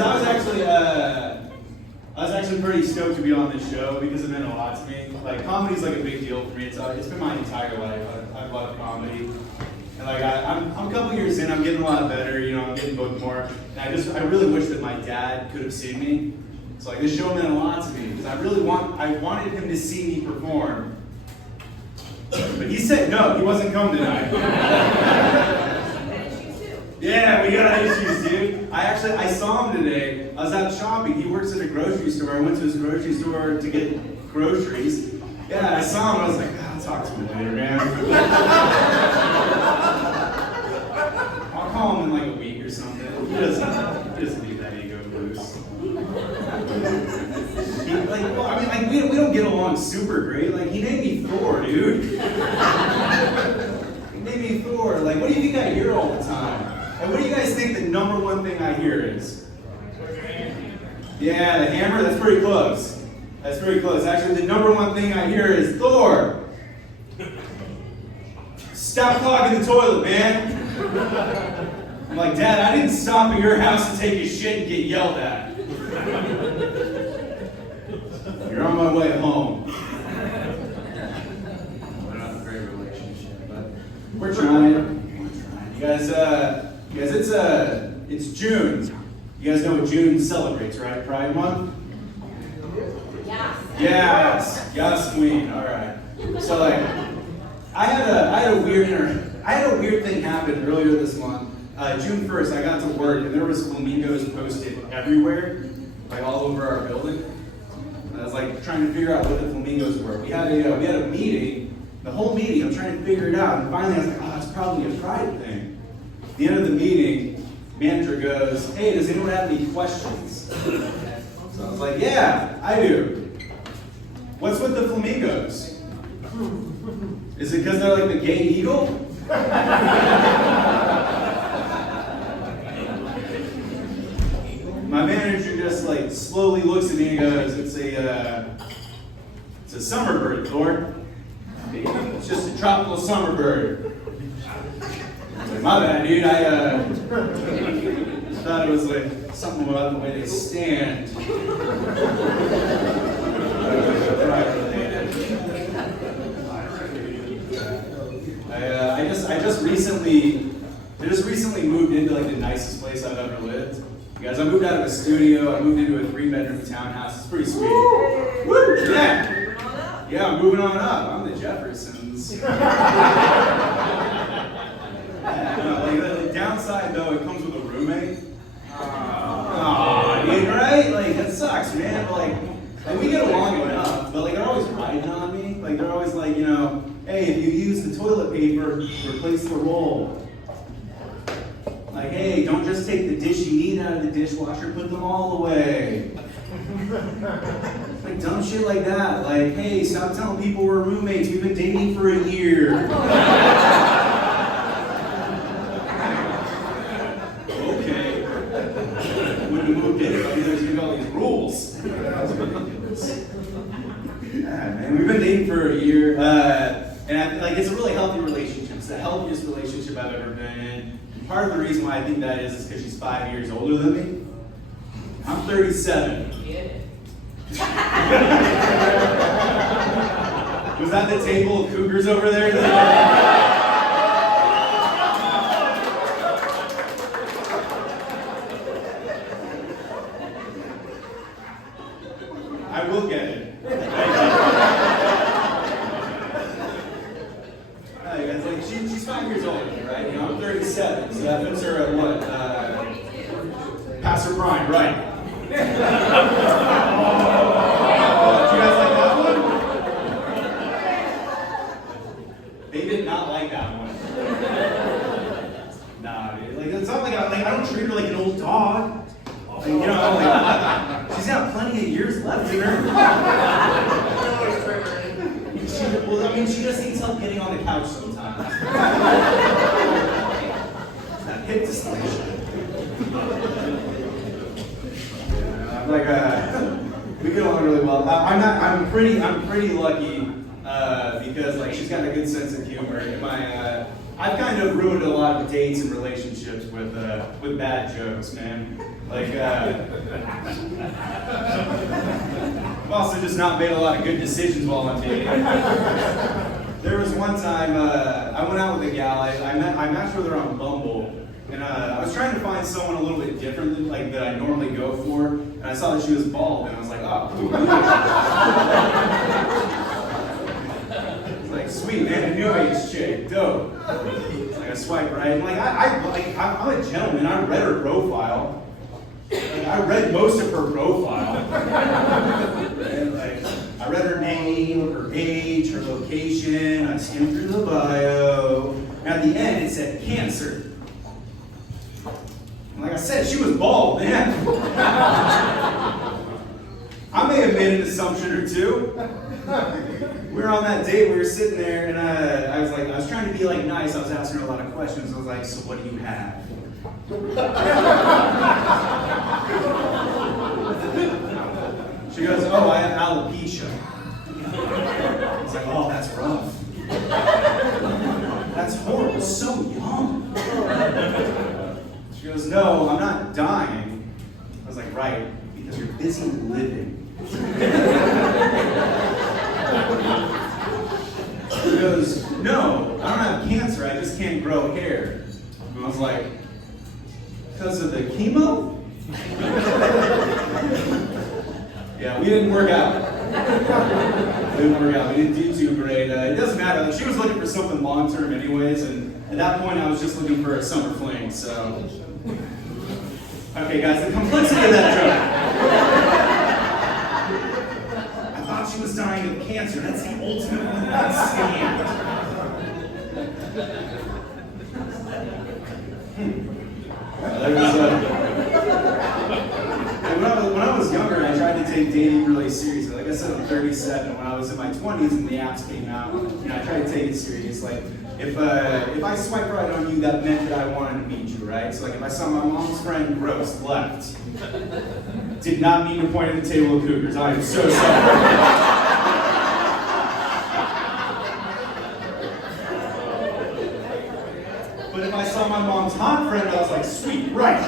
I was actually pretty stoked to be on this show because it meant a lot to me. Like, comedy's like a big deal for me. It's been my entire life. I love comedy. And like, I'm a couple years in, I'm getting a lot better, you know, I'm getting booked more. And I really wish that my dad could have seen me. So like, this show meant a lot to me because I wanted him to see me perform. But he said no, he wasn't coming tonight. Yeah, we got issues, dude. I saw him today. I was out shopping. He works at a grocery store. I went to his grocery store to get groceries. Yeah, I saw him. I was like, I'll talk to him later, man. I'll call him in like a week or something. He doesn't need that ego boost. We don't get along super great. Like, he named me Thor, dude. He named me Thor. Like, what do you think I hear all the time? And what do you guys think the number one thing I hear is? Yeah, the hammer? That's pretty close. That's pretty close. Actually, the number one thing I hear is Thor. Stop clogging the toilet, man. I'm like, Dad, I didn't stop at your house to take a shit and get yelled at. You're on my way home. We're not a great relationship, but we're trying. You guys, it's June. You guys know what June celebrates, right? Pride Month? Yes. Yes, Queen. All right. So like, I had a weird thing happen earlier this month. June 1st, I got to work and there was flamingos posted everywhere, like all over our building. And I was like trying to figure out what the flamingos were. We had a meeting. The whole meeting, I'm trying to figure it out. And finally, I was like, oh, it's probably a pride thing. At the end of the meeting, manager goes, hey, does anyone have any questions? So I was like, yeah, I do. What's with the flamingos? Is it because they're like the gay eagle? My manager just like slowly looks at me and goes, it's a summer bird, Thor. It's just a tropical summer bird. Like, my bad, dude. I thought it was like something about the way they stand. I just recently moved into like the nicest place I've ever lived. You guys, I moved out of a studio. I moved into a 3-bedroom townhouse. It's pretty sweet. Woo! Yeah. Yeah, I'm moving on up. I'm the Jeffersons. The downside though, it comes with a roommate. Dude, right? Like, that sucks, man. But like we get along enough, but like they're always riding on me. Like they're always like, you know, hey, if you use the toilet paper, replace the roll. Like, hey, don't just take the dish you eat out of the dishwasher, put them all away. Like dumb shit like that. Like, hey, stop telling people we're roommates. We've been dating for a year. Okay. When we moved in, there's gonna be all these rules. Yeah, man, we've been dating for a year, and like it's a really healthy relationship. It's the healthiest relationship I've ever been in. And part of the reason why I think that is because she's 5 years older than me. I'm 37. Was that the table of cougars over there? I will get it. It's like she's 5 years older than me, right? You know, I'm 37, so that puts her at what? Past her prime, right? Do you guys like that one? They did not like that one. Nah, dude. Like, it's not like I don't treat her like an old dog. Like, you know, like, she's got plenty of years left in her. She just needs help getting on the couch sometimes. That hip dysplasia. We get along really well. I'm pretty lucky because like she's got a good sense of humor. And I've kind of ruined a lot of dates and relationships with bad jokes, man. Like, I've also just not made a lot of good decisions while I'm dating. There was one time I went out with a gal. I matched with her on Bumble, and I was trying to find someone a little bit different than like that I normally go for. And I saw that she was bald, and I was like, oh, cool. It's like, sweet man, a new age chick, dope. It's like I swipe right. I'm like, I'm a gentleman. I read her profile. Like, I read most of her profile. And, like, I read her name, her age, her location. I skimmed through the bio. And at the end, it said cancer. And like I said, she was bald, man. I may have made an assumption or two. We were on that date, we were sitting there, and I was trying to be like nice. I was asking her a lot of questions. I was like, so what do you have? She goes, oh, I have alopecia. I was like, oh, that's rough. That's horrible, so young. She goes, no, I'm not dying. I was like, right, because you're busy living. She goes, no, I don't have cancer, I just can't grow hair. And I was like, because of the chemo? Yeah, we didn't work out. We didn't do too great. It doesn't matter. She was looking for something long-term anyways, and at that point I was just looking for a summer fling, so. Okay guys, the complexity of that joke. I thought she was dying of cancer. That's the ultimate scam. When I was younger, I tried to take dating really seriously. Like I said, I'm 37. When I was in my 20s and the apps came out, I tried to take it serious. Like, if I swipe right on you, that meant that I wanted to meet you, right? So like, if I saw my mom's friend, gross, left. Did not mean to point at the table of cougars. I am so sorry. But if I saw my mom's hot friend, I was like, sweet, right.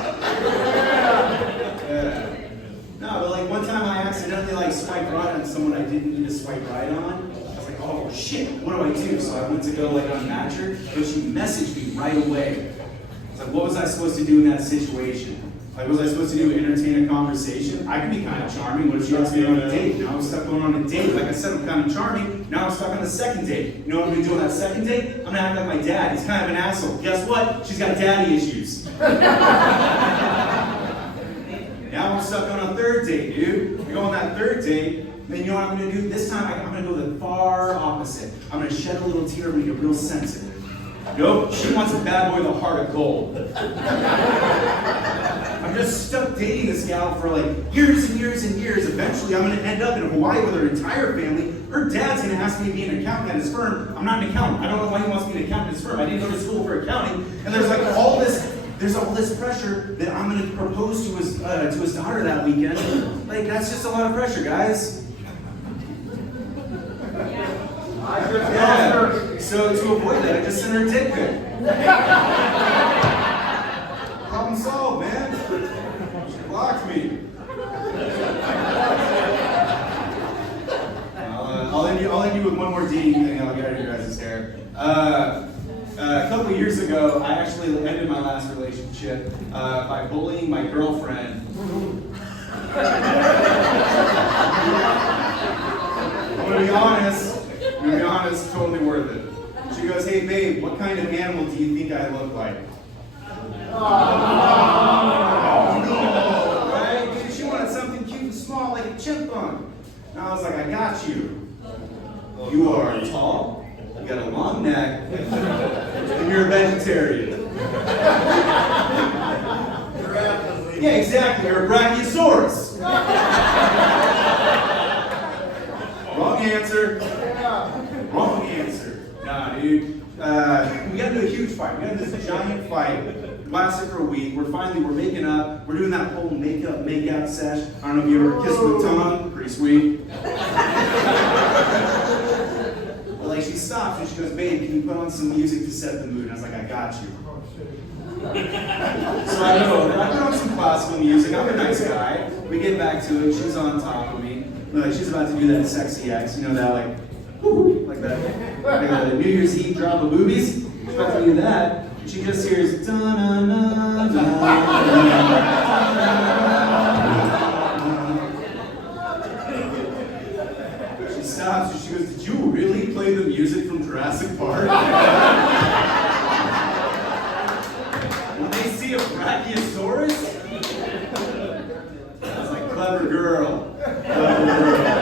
No, but like one time I accidentally like swiped right on someone I didn't need to swipe right on. I was like, oh shit, what do I do? So I went to go like unmatch her, but she messaged me right away. I was like, what was I supposed to do in that situation? Like, what was I supposed to do? Entertain a conversation? I can be kind of charming. What if she asked me on a date? Now I'm stuck going on a date. Like I said, I'm kind of charming. Now I'm stuck on the second date. You know what I'm going to do on that second date? I'm going to act like my dad. He's kind of an asshole. Guess what? She's got daddy issues. Now I'm stuck on a third date, dude. I go on that third date, then you know what I'm going to do? This time I'm going to go the far opposite. I'm going to shed a little tear and get real sensitive. Nope, she wants a bad boy with a heart of gold. I'm just stuck dating this gal for like years and years and years. Eventually, I'm going to end up in Hawaii with her entire family. Her dad's going to ask me to be an accountant at his firm. I'm not an accountant. I don't know why he wants me to be an accountant at his firm. I didn't go to school for accounting. And there's like all this pressure that I'm going to propose to his daughter that weekend. Like, that's just a lot of pressure, guys. Yeah. So to avoid that, I just sent her a dick pic. Problem solved, man. She blocked me. I'll end you with one more dating thing, and I'll get out of your guys' hair. A couple of years ago, I actually ended my last relationship by bullying my girlfriend. I'm gonna be honest, totally worth it. She goes, hey babe, what kind of animal do you think I look like? Oh no, right? Dude, she wanted something cute and small like a chipmunk. And I was like, I got you. You are tall, you got a long neck, and you're a vegetarian. Yeah, exactly, you're a brachiosaurus. Wrong answer. Wrong answer. Nah, dude. We got into a huge fight. We had this giant fight. It lasted for a week. We're making up. We're doing that whole make-out sesh. I don't know if you ever kissed with tongue. Pretty sweet. But like she stops and she goes, babe, can you put on some music to set the mood? And I was like, I got you. So I go over, I put on some classical music, I'm a nice guy. We get back to it, she's on top of me. Like she's about to do that sexy X, you know that like, whoo, like that, like a New Year's Eve drop of boobies. She's about to do that, and she just hears, da na na na.